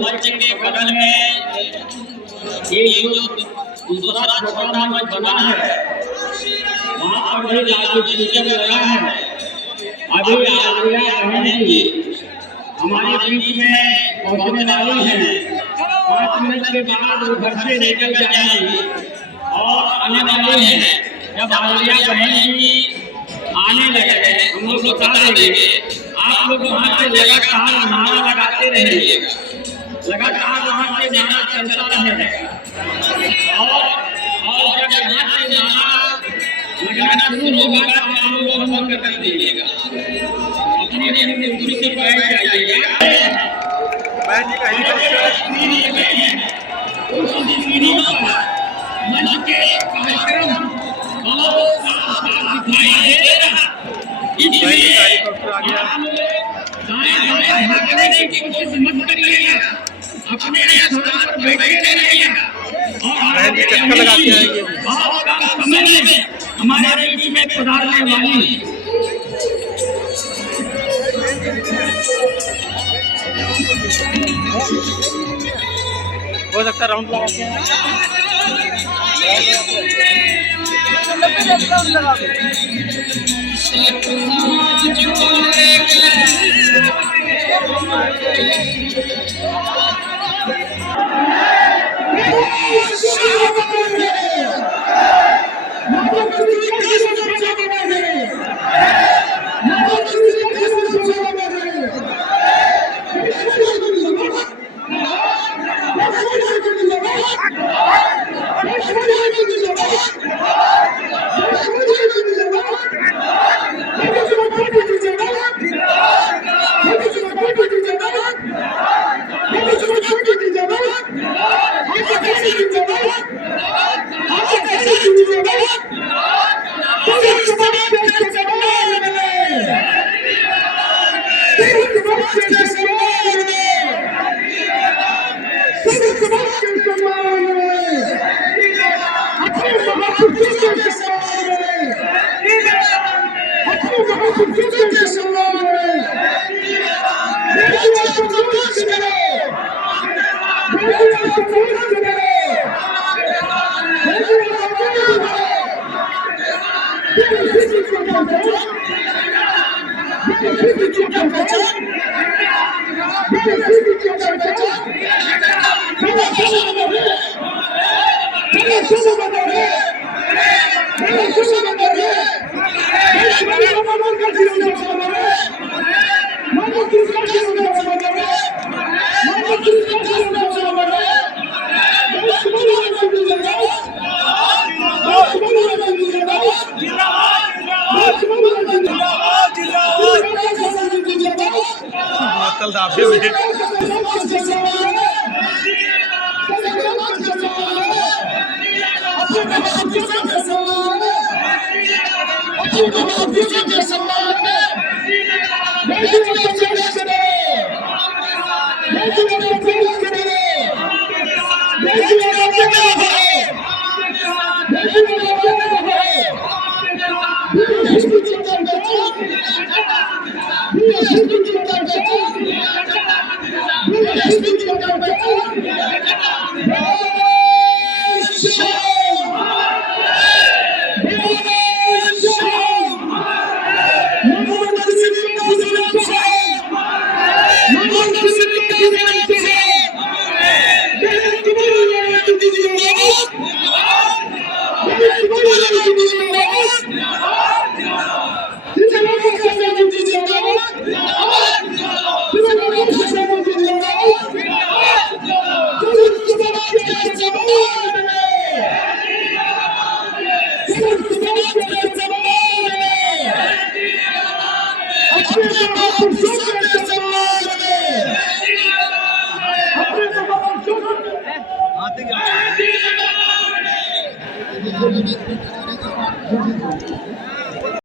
मंच के बगल में ये जो दूसरा छोटा मंच बना है वहाँ पर भी लालू स्पीकर लगा है। अभी आलिया बहनें हमारे बीच में पहुँचने वाली हैं। 5 मिनट के बाद वो घर से निकल जाएंगी और आने वाली हैं। जब आलिया बहन जी आने लगे हम लोग बता देंगे। आप लोग वहाँ से लगातार नारा लगाते रहिएगा, लगातार वहाँ से नारा चलता रहेगा और जब यहाँ से नारा लगाना शुरू होगा तो आप लोग बंद कर दीजिएगा। अपनी अपनी कुर्सी पर बैठ जाइएगा। मंच के कार्यक्रम बहुत साफ दिखाई दे रहा है। इसलिए भागने की कोशिश मत करिएगा, अपने स्थान पर बैठे रहिएगा और चक्कर लगाते आएंगे। बहुत कम समय में हमारे बीच में पधारने वाली हो सकता राउंड लगा